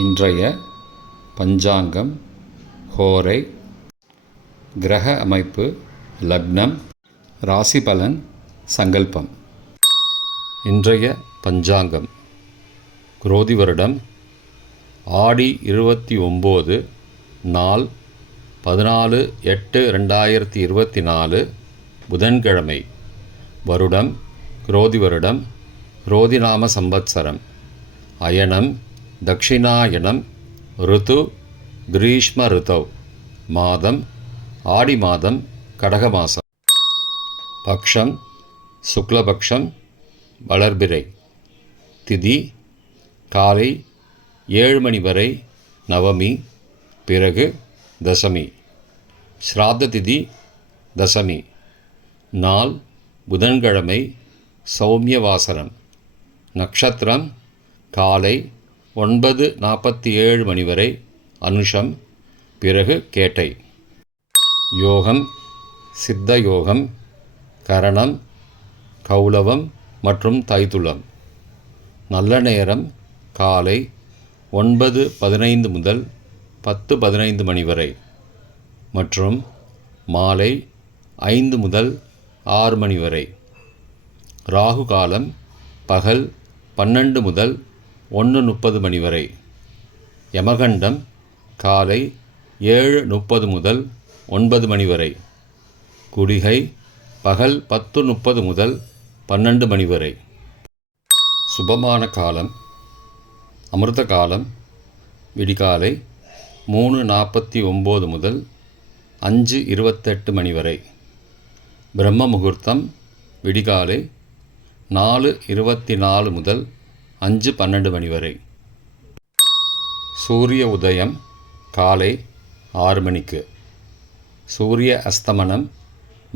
இன்றைய பஞ்சாங்கம், ஹோரை, கிரக அமைப்பு, லக்னம், ராசி பலன், சங்கல்பம். இன்றைய பஞ்சாங்கம் குரோதி வருடம் ஆடி 29 நாள் 14/8/2024 புதன்கிழமை. வருடம் குரோதி வருடம், குரோதிநாம சம்பத்சரம். அயனம் தக்ஷிணாயனம். ருத்து கிரீஷ்ம ருத்தவ். மாதம் ஆடி மாதம், கடக மாதம். பக்ஷம் சுக்லபக்ஷம், வளர்பிறை. திதி காலை 7 மணி வரை நவமி, பிறகு தசமி. ஸ்ராத்த திதி தசமி. நாள் புதன்கிழமை, சௌமியவாசரம். நக்ஷத்திரம் காலை 9:47 மணி வரை அனுஷம், பிறகு கேட்டை. யோகம் சித்த யோகம், கரணம் கௌலவம் மற்றும் தைத்துளம். நல்ல நேரம் காலை 9:15 முதல் 10:15 மணி வரை மற்றும் மாலை 5 முதல் 6 மணி வரை. ராகு காலம் பகல் 12 முதல் 1:30 மணி வரை. யமகண்டம் காலை 7:30 முதல் 9 மணி வரை. குடிகை பகல் 10:30 முதல் 12 மணி வரை. சுபமான காலம் அமிர்த காலம் விடிகாலை 3:49 முதல் 5:28 மணி வரை. பிரம்ம முகூர்த்தம் விடிகாலை 4:24 முதல் 5:12 மணி வரை. சூரிய உதயம் காலை 6 மணிக்கு. சூரிய அஸ்தமனம்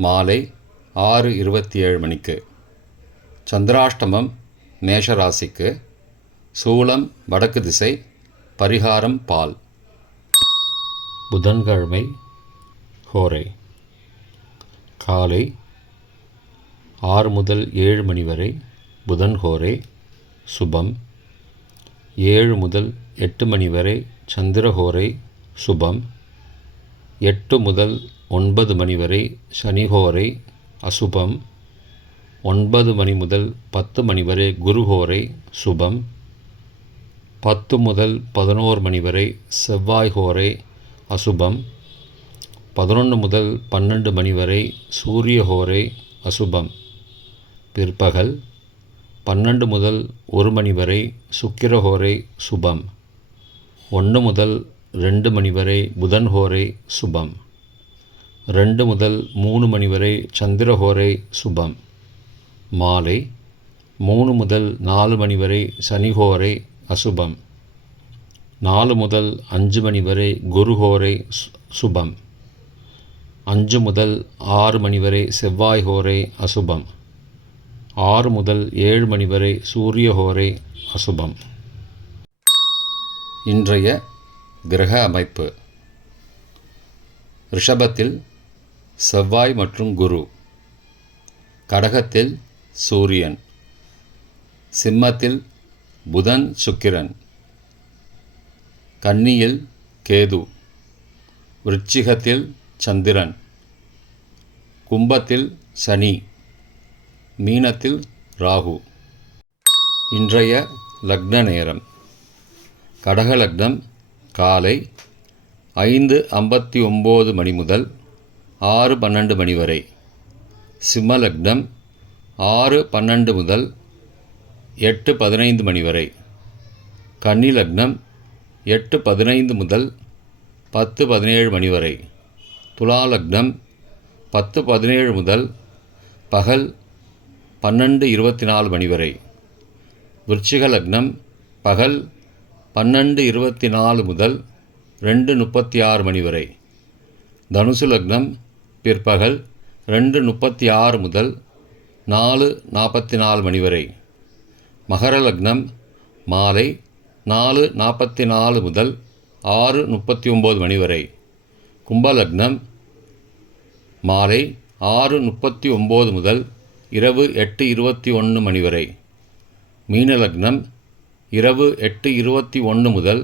மாலை 6:27 மணிக்கு. சந்திராஷ்டமம் மேஷராசிக்கு. சூலம் வடக்கு திசை, பரிகாரம் பால். புதன்கிழமை ஹோரை காலை 6 முதல் 7 மணி வரை புதன் ஹோரை சுபம். 7 முதல் 8 மணி வரை சந்திரஹோரை சுபம். 8 முதல் 9 மணி வரை சனிஹோரை அசுபம். 9 மணி முதல் 10 மணி வரை குருஹோரை சுபம். 10 முதல் 11 மணி வரை செவ்வாய்ஹோரை அசுபம். 11 முதல் 12 மணி வரை சூரியஹோரை அசுபம். பிற்பகல் 12 முதல் 1 மணி வரை சுக்கிரஹோரை சுபம். 1 முதல் 2 மணி வரை புதன்ஹோரை சுபம். 2 முதல் 3 மணி வரை சந்திரஹோரை சுபம். மாலை 3 முதல் 4 மணி வரை சனிஹோரை அசுபம். 4 முதல் 5 மணி வரை குருஹோரை சுபம். 5 முதல் 6 மணி வரை செவ்வாய்ஹோரை அசுபம். 6 முதல் 7 மணி வரை சூரியஹோரை அசுபம். இன்றைய கிரக அமைப்பு. ரிஷபத்தில் செவ்வாய் மற்றும் குரு. கடகத்தில் சூரியன். சிம்மத்தில் புதன் சுக்கிரன். கன்னியில் கேது. விருச்சிகத்தில் சந்திரன். கும்பத்தில் சனி. மீனத்தில் ராகு. இன்றைய லக்ன நேரம். கடக லக்னம் காலை 5:59 மணி முதல் 6:12 மணி வரை. சிம்ம லக்னம் 6:12 முதல் 8:15 மணி வரை. கன்னி லக்னம் 8:15 முதல் 10:17 மணி வரை. துலா லக்னம் 10:17 முதல் பகல் 12:24 மணி வரை. விருச்சிக லக்னம் பகல் 12:24 முதல் 2:36 மணி வரை. தனுசு லக்னம் பிற்பகல் 2:36 முதல் 4:44 மணி வரை. மகர லக்னம் மாலை 4:44 முதல் 6:39 மணி வரை. கும்ப லக்னம் மாலை 6:39 முதல் இரவு 8:21 மணி வரை. மீன லக்னம் இரவு 8:21 முதல்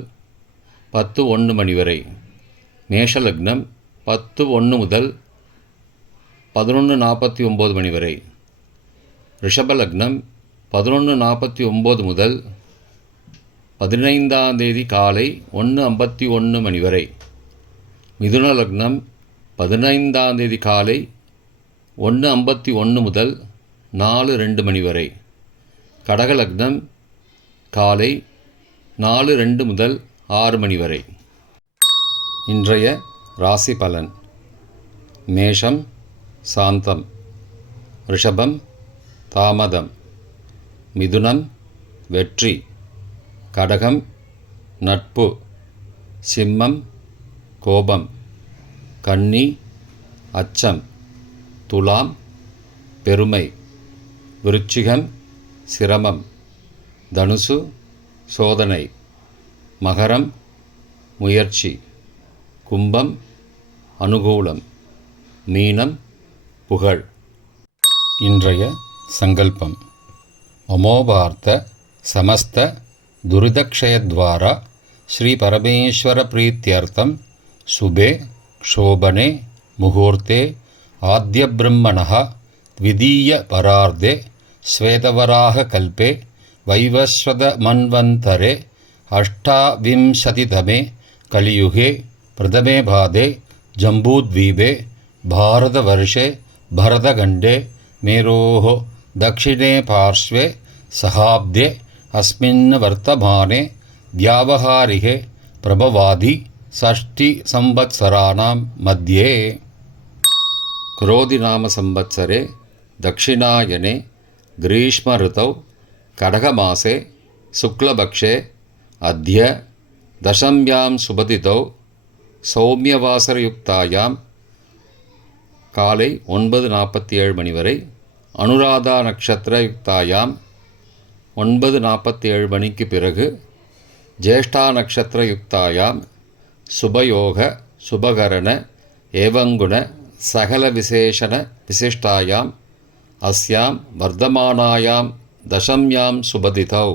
10:01 மணி வரை. மேஷ லக்னம் 10:01 முதல் 11:49 மணி வரை. ரிஷப லக்னம் 11:49 முதல் 15ஆம் தேதி காலை 1:51 மணி வரை. மிதுன லக்னம் 15ஆம் தேதி காலை 1:51 முதல் 4:02 மணி வரை. கடக லக்னம் காலை 4:02 முதல் 6 மணி வரை. இன்றைய ராசி பலன். மேஷம் சாந்தம், ரிஷபம் தாமதம், மிதுனம் வெற்றி, கடகம் நட்பு, சிம்மம் கோபம், கன்னி அச்சம், துலாம் பெருமை, விருச்சிகம் சிரமம், தனுசு சோதனை, மகரம் முயற்சி, கும்பம் அனுகூலம், மீனம் புகழ். இன்றைய சங்கல்பம். அமோபார்த்த சமஸ்த துரிதக்ஷயத்வாரா ஸ்ரீ பரமேஸ்வர பிரீத்யர்த்தம் சுபே க்ஷோபனே முகூர்த்தே ஆத்ய பிரம்மணः த்விதீய பரார்த்தே ஸ்வேதவராக கல்பே வைவஸ்வத மன்வந்தரே அஷ்டாவிம்சதிதமே கலியுகே பிரதமே பாதே ஜம்பூத்வீபே பாரதவர்ஷே பரதகண்டே மேரோः दक्षिणे पार्श्वे सहाब्दे अस्मिन् वर्तमाने व्यावहारिके प्रभवादि षष्टिसंवत्सराणां मध्ये क्रोधिनाम संवत्सरे दक्षिणायने ग्रीष्म ऋतौ कडगमासे शुक्लपक्षे अद्य दशम्यां सुबतिथौ सौम्यवासरयुक्तायां காலை 9:47 மணி வரை, அனுராதா நட்சத்திர யுக்தாயாம் 9:47 மணிக்கு பிறகு, ஜேஷ்டா நட்சத்திர யுக்தாயாம் சுபயோக சுபகரண ஏவங்குண சகல விசேஷண விசிஷ்டாயாம் அஸ்யாம் வர்த்தமானாயாம் தசம்யாம் சுபதிதௌ